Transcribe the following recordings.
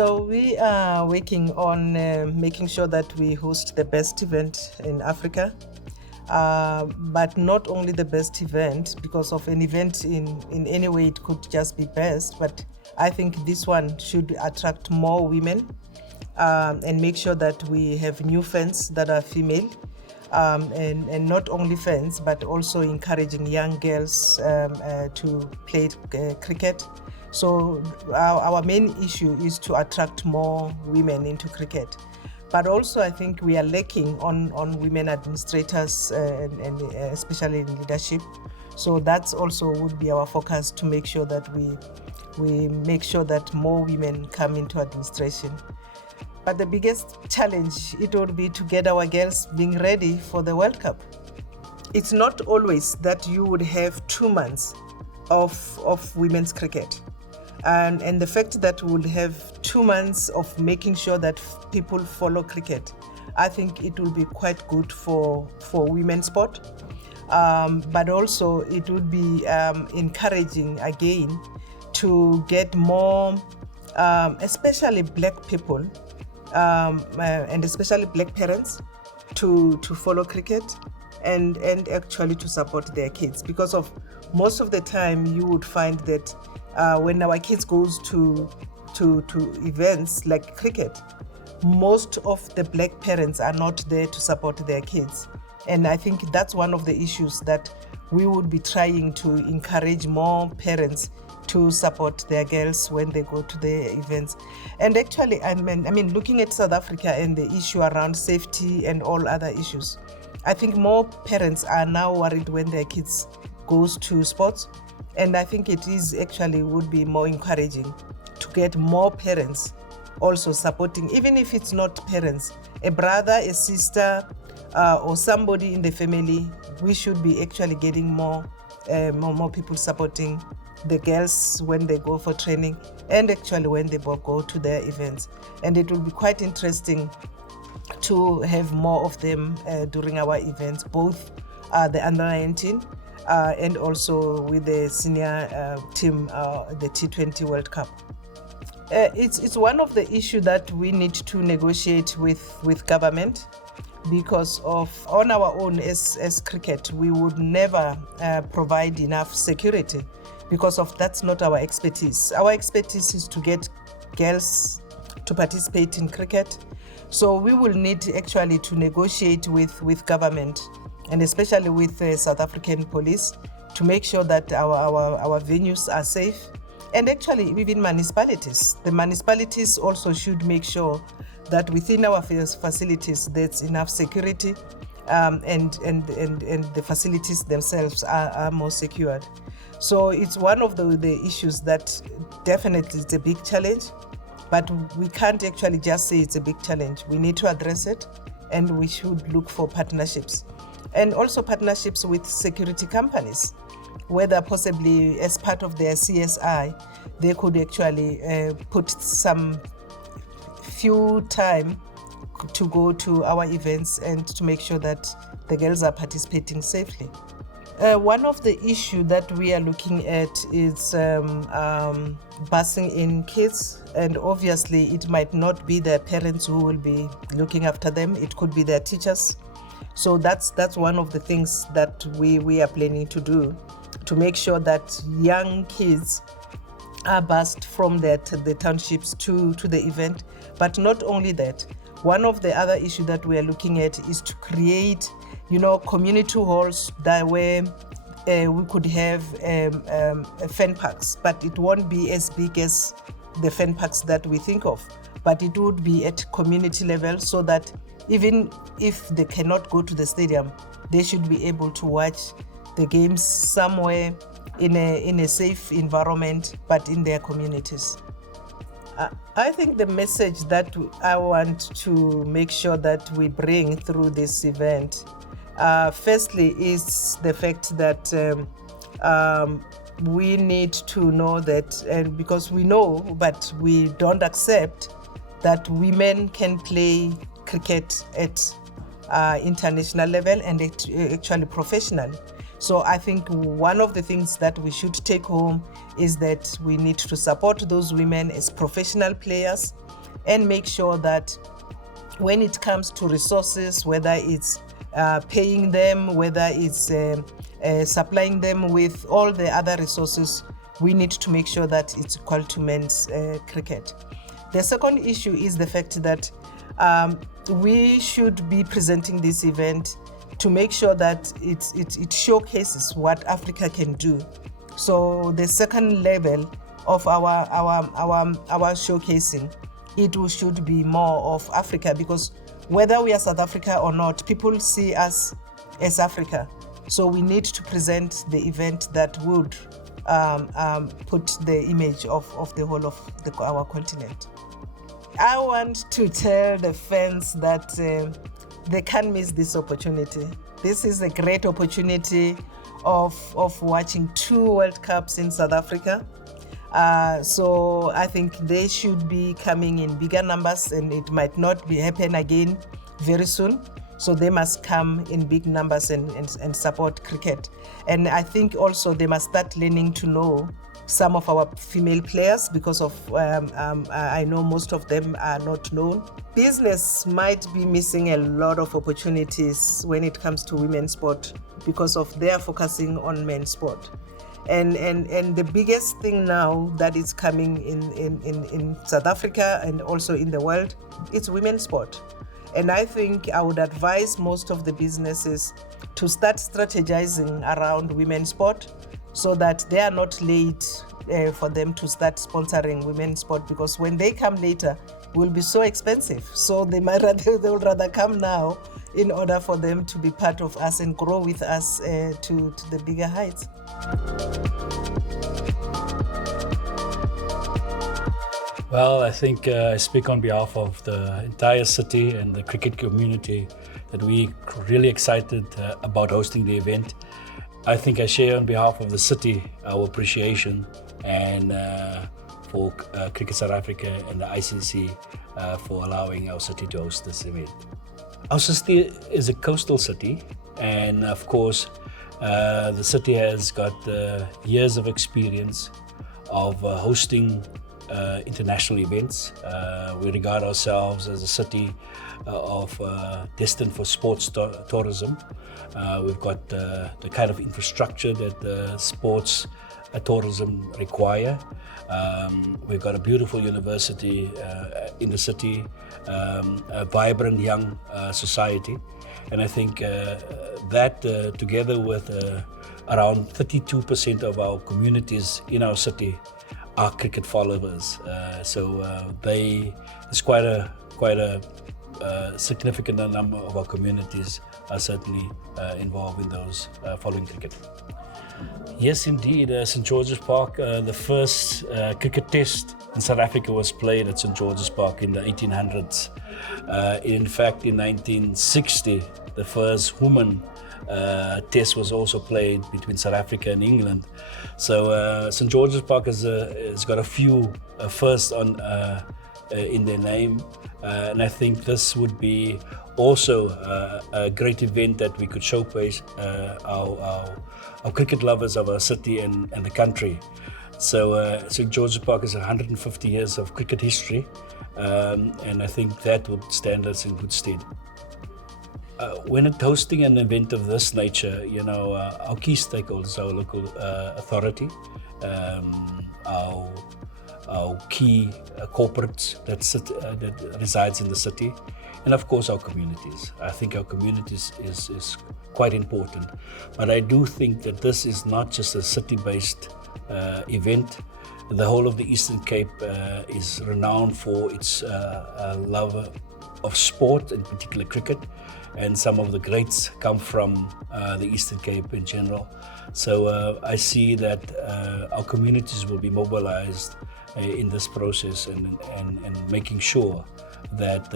So we are working on making sure that we host the best event in Africa, but not only the best event, because of an event in any way it could just be best, but I think this one should attract more women and make sure that we have new fans that are female. And not only fans, but also encouraging young girls to play cricket. So our main issue is to attract more women into cricket. But also I think we are lacking on women administrators and especially in leadership. So that's also would be our focus, to make sure that we make sure that more women come into administration. But the biggest challenge, it would be to get our girls being ready for the World Cup. It's not always that you would have 2 months of women's cricket. And the fact that we'll have 2 months of making sure that people follow cricket, I think it will be quite good for women's sport. But also it would be encouraging again to get more, especially black people, and especially black parents to follow cricket and actually to support their kids, because of most of the time you would find that when our kids goes to events like cricket, most of the black parents are not there to support their kids. And I think that's one of the issues that we would be trying to encourage more parents to support their girls when they go to the events. And actually, I mean, looking at South Africa and the issue around safety and all other issues, I think more parents are now worried when their kids goes to sports. And I think it is actually would be more encouraging to get more parents also supporting, even if it's not parents, a brother, a sister, or somebody in the family. We should be actually getting more people supporting the girls when they go for training and actually when they go to their events. And it will be quite interesting to have more of them during our events, both the under 19 and also with the senior team, the T20 World Cup. It's one of the issues that we need to negotiate with government, because of on our own as cricket, we would never provide enough security, because of that's not our expertise. Our expertise is to get girls to participate in cricket. So we will need actually to negotiate with government, and especially with the South African police, to make sure that our venues are safe. And actually even municipalities. The municipalities also should make sure that within our facilities there's enough security, and the facilities themselves are more secured. So it's one of the issues that definitely is a big challenge, but we can't actually just say it's a big challenge. We need to address it, and we should look for partnerships, and also partnerships with security companies, whether possibly as part of their CSI, they could actually put some few time to go to our events and to make sure that the girls are participating safely. One of the issues that we are looking at is busing in kids, and obviously it might not be their parents who will be looking after them, it could be their teachers. So that's one of the things that we are planning to do, to make sure that young kids are bused from the townships to the event. But not only that, one of the other issues that we are looking at is to create, community halls that where we could have fan parks, but it won't be as big as the fan parks that we think of, but it would be at community level, so that even if they cannot go to the stadium, they should be able to watch the games somewhere in a safe environment, but in their communities. I think the message that I want to make sure that we bring through this event, firstly, is the fact that we need to know that, and because we know, but we don't accept that women can play cricket at international level and actually professional. So I think one of the things that we should take home is that we need to support those women as professional players, and make sure that when it comes to resources, whether it's paying them, whether it's supplying them with all the other resources, we need to make sure that it's equal to men's cricket. The second issue is the fact that we should be presenting this event to make sure that it showcases what Africa can do. So the second level of our showcasing, should be more of Africa, because whether we are South Africa or not, people see us as Africa. So we need to present the event that would put the image of the whole of our continent. I want to tell the fans that they can't miss this opportunity. This is a great opportunity of watching 2 World Cups in South Africa. So I think they should be coming in bigger numbers, and it might not happen again very soon. So they must come in big numbers and support cricket. And I think also they must start learning to know some of our female players, because of I know most of them are not known. Business might be missing a lot of opportunities when it comes to women's sport because of their focusing on men's sport. And the biggest thing now that is coming in South Africa and also in the world, it's women's sport. And I think I would advise most of the businesses to start strategizing around women's sport, so that they are not late for them to start sponsoring women's sport, because when they come later, it will be so expensive. So they would rather come now in order for them to be part of us and grow with us to the bigger heights. Well, I think I speak on behalf of the entire city and the cricket community that we're really excited about hosting the event. I think I share on behalf of the city our appreciation and for Cricket South Africa and the ICC for allowing our city to host this event. Our city is a coastal city, and of course the city has got years of experience of hosting international events. We regard ourselves as a city destined for sports tourism. We've got the kind of infrastructure that sports tourism require. We've got a beautiful university in the city, a vibrant young society, and I think that together with around 32% of our communities in our city are cricket followers. It's quite a significant number of our communities are certainly involved in those following cricket. Yes, indeed. St. George's Park, the first cricket test in South Africa was played at St. George's Park in the 1800s. In fact, in 1960, the first women test was also played between South Africa and England. So St. George's Park has got a few firsts in their name, and I think this would be also a great event that we could showcase our cricket lovers of our city and the country. So St. George's Park is 150 years of cricket history, and I think that would stand us in good stead. When hosting an event of this nature, our key stakeholders, our local authority, our key corporates that resides in the city, and of course our communities. I think our communities is quite important, but I do think that this is not just a city-based event. The whole of the Eastern Cape is renowned for its love of sport, in particular cricket, and some of the greats come from the Eastern Cape in general. So I see that our communities will be mobilized in this process and making sure that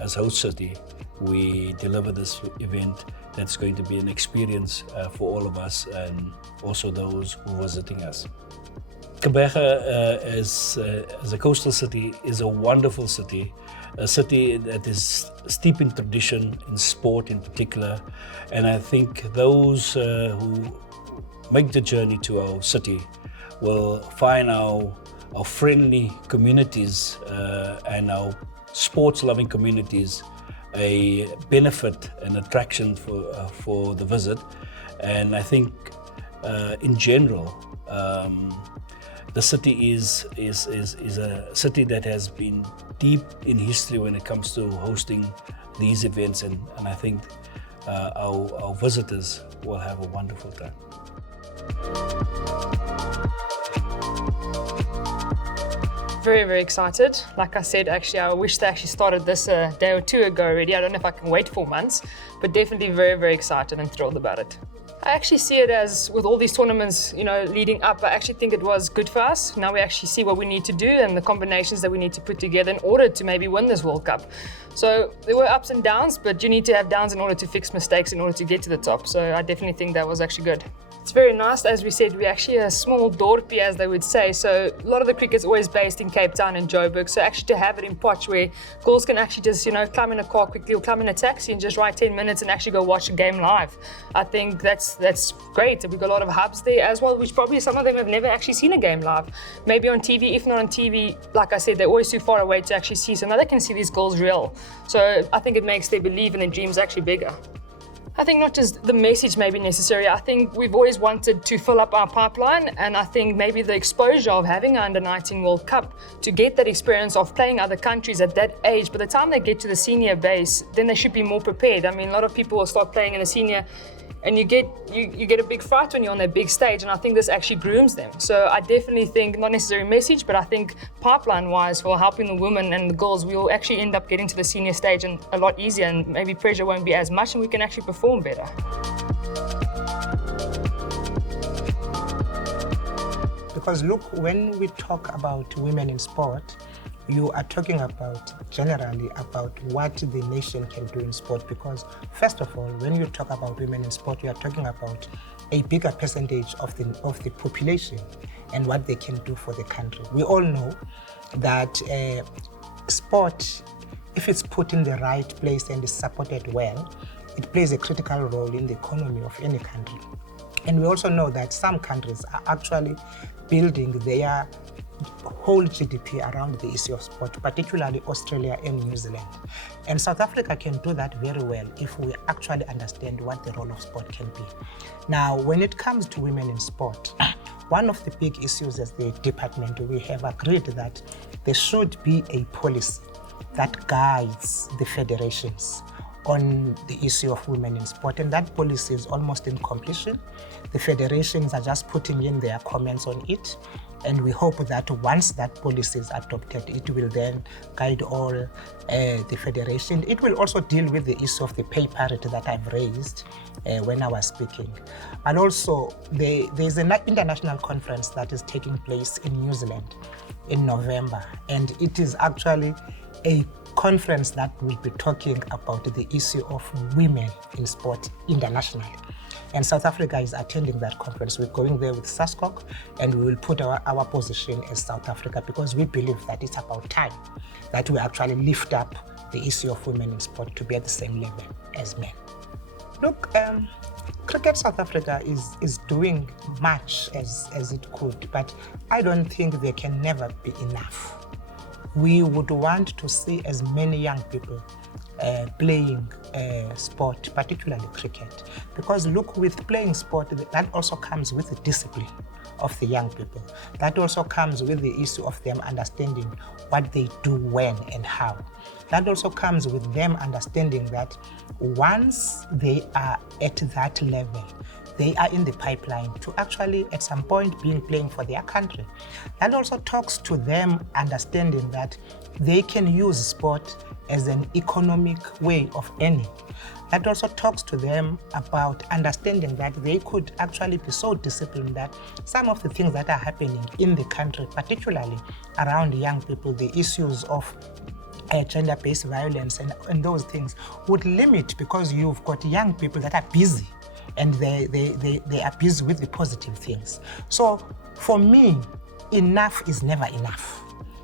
as host city we deliver this event that's going to be an experience for all of us and also those who are visiting us. Gqeberha as a coastal city is a wonderful city, a city that is steep in tradition, in sport in particular, and I think those who make the journey to our city will find our friendly communities and our sports-loving communities a benefit and attraction for the visit. And I think in general, the city is a city that has been deep in history when it comes to hosting these events, and I think our visitors will have a wonderful time. Very, very excited. Like I said, actually, I wish they actually started this a day or two ago already. I don't know if I can wait 4 months, but definitely very, very excited and thrilled about it. I actually see it as, with all these tournaments, leading up, I actually think it was good for us. Now we actually see what we need to do and the combinations that we need to put together in order to maybe win this World Cup. So there were ups and downs, but you need to have downs in order to fix mistakes in order to get to the top. So I definitely think that was actually good. It's very nice. As we said, we're actually a small dorpie, as they would say. So a lot of the cricket's always based in Cape Town and Joburg. So actually to have it in Potch, where girls can actually just, climb in a car quickly or climb in a taxi and just ride 10 minutes and actually go watch a game live. I think that's great. We've got a lot of hubs there as well, which probably some of them have never actually seen a game live. Maybe on TV, if not on TV, like I said, they're always too far away to actually see. So now they can see these girls real. So I think it makes their belief in their dreams actually bigger. I think not just the message may be necessary. I think we've always wanted to fill up our pipeline, and I think maybe the exposure of having an Under-19 World Cup to get that experience of playing other countries at that age. By the time they get to the senior base, then they should be more prepared. I mean, a lot of people will start playing in the senior, and you get a big fright when you're on that big stage, and I think this actually grooms them. So I definitely think, not necessarily message, but I think pipeline-wise, for helping the women and the girls, we will actually end up getting to the senior stage and a lot easier, and maybe pressure won't be as much, and we can actually perform better. Because look, when we talk about women in sport, you are talking about generally about what the nation can do in sport, because first of all, when you talk about women in sport, you are talking about a bigger percentage of the population and what they can do for the country. We all know that sport, if it's put in the right place and is supported well, it plays a critical role in the economy of any country. And we also know that some countries are actually building their whole GDP around the issue of sport, particularly Australia and New Zealand. And South Africa can do that very well if we actually understand what the role of sport can be. Now, when it comes to women in sport, one of the big issues as the department, we have agreed that there should be a policy that guides the federations on the issue of women in sport, and that policy is almost in completion. The federations are just putting in their comments on it, and we hope that once that policy is adopted, it will then guide all the federation. It will also deal with the issue of the pay parity that I've raised when I was speaking. And also, there's an international conference that is taking place in New Zealand in November, and it is actually a conference that will be talking about the issue of women in sport internationally. And South Africa is attending that conference. We're going there with SASCOC, and we will put our position as South Africa, because we believe that it's about time that we actually lift up the issue of women in sport to be at the same level as men. Look, Cricket South Africa is doing much as it could, but I don't think there can never be enough. We would want to see as many young people playing sport, particularly cricket. Because look, with playing sport, that also comes with the discipline of the young people. That also comes with the issue of them understanding what they do when and how. That also comes with them understanding that once they are at that level, they are in the pipeline to actually at some point playing for their country. That also talks to them understanding that they can use sport as an economic way of earning. That also talks to them about understanding that they could actually be so disciplined that some of the things that are happening in the country, particularly around young people, the issues of gender-based violence and those things would limit, because you've got young people that are busy and they are busy with the positive things. So for me, enough is never enough.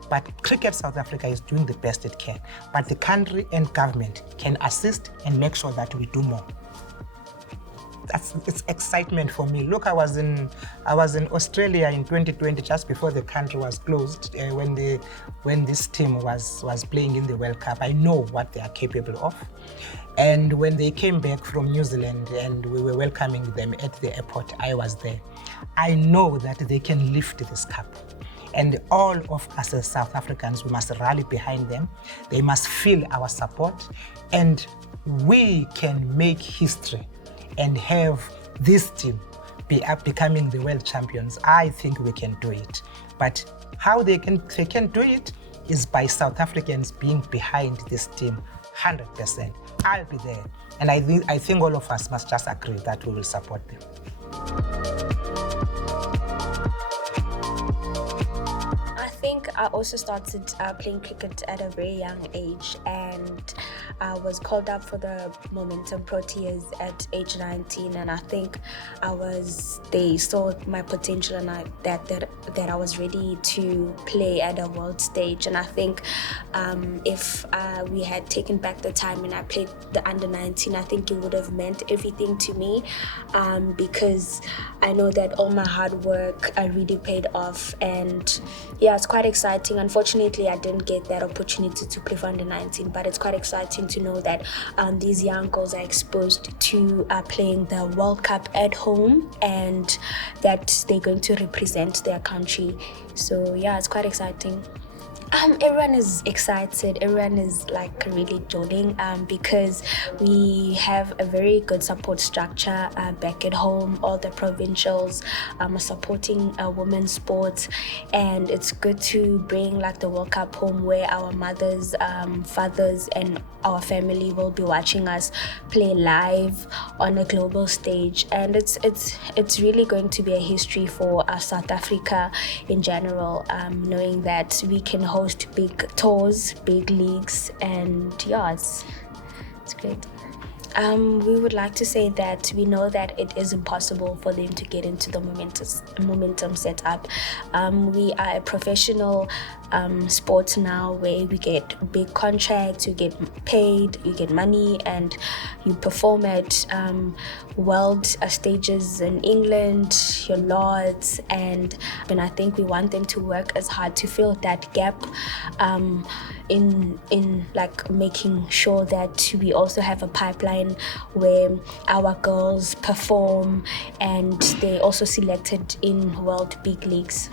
But Cricket South Africa is doing the best it can. But the country and government can assist and make sure that we do more. it's excitement for me. Look, I was in Australia in 2020, just before the country was closed, when this team was playing in the World Cup. I know what they are capable of. And when they came back from New Zealand and we were welcoming them at the airport, I was there. I know that they can lift this cup. And all of us as South Africans, we must rally behind them. They must feel our support. And we can make history and have this team becoming the world champions. I think we can do it. But how they can do it is by South Africans being behind this team 100%. I'll be there. And I think all of us must just agree that we will support them. I also started playing cricket at a very young age, and I was called up for the Momentum Proteas at age 19, and I think they saw my potential and that I was ready to play at a world stage. And I think if we had taken back the time and I played the under 19, I think it would have meant everything to me, because I know that all my hard work really paid off. And yeah, it's quite exciting. Unfortunately, I didn't get that opportunity to play for under 19, but it's quite exciting to know that these young girls are exposed to playing the World Cup at home and that they're going to represent their country. So yeah, it's quite exciting. Everyone is excited. Everyone is like really joining because we have a very good support structure back at home. All the provincials are supporting women's sports, and it's good to bring like the World Cup home where our mothers, fathers, and our family will be watching us play live on a global stage. And it's really going to be a history for South Africa in general, knowing that we can host big tours, big leagues, and yeah, it's great. We would like to say that we know that it is impossible for them to get into the momentum setup. We are a professional sport now where we get big contracts, you get paid, you get money, and you perform at world stages in England, your Lords, and I think we want them to work as hard to fill that gap in like making sure that we also have a pipeline where our girls perform and they also selected in world big leagues.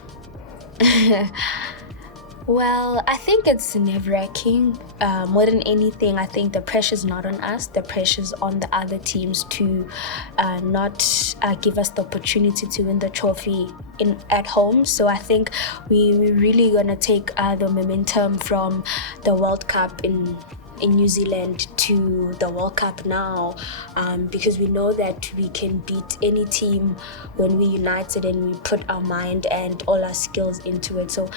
Well, I think it's nerve-wracking. More than anything, I think the pressure's not on us. The pressure's on the other teams to not give us the opportunity to win the trophy at home. So I think we're really going to take the momentum from the World Cup in New Zealand to the World Cup now, because we know that we can beat any team when we're united and we put our mind and all our skills into it. So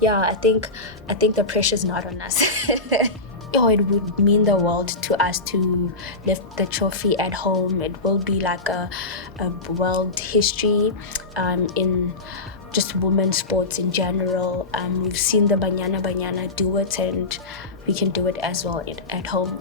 yeah, I think the pressure's not on us. It would mean the world to us to lift the trophy at home. It will be like a world history in just women's sports in general. We've seen the Banyana do it, and we can do it as well at home.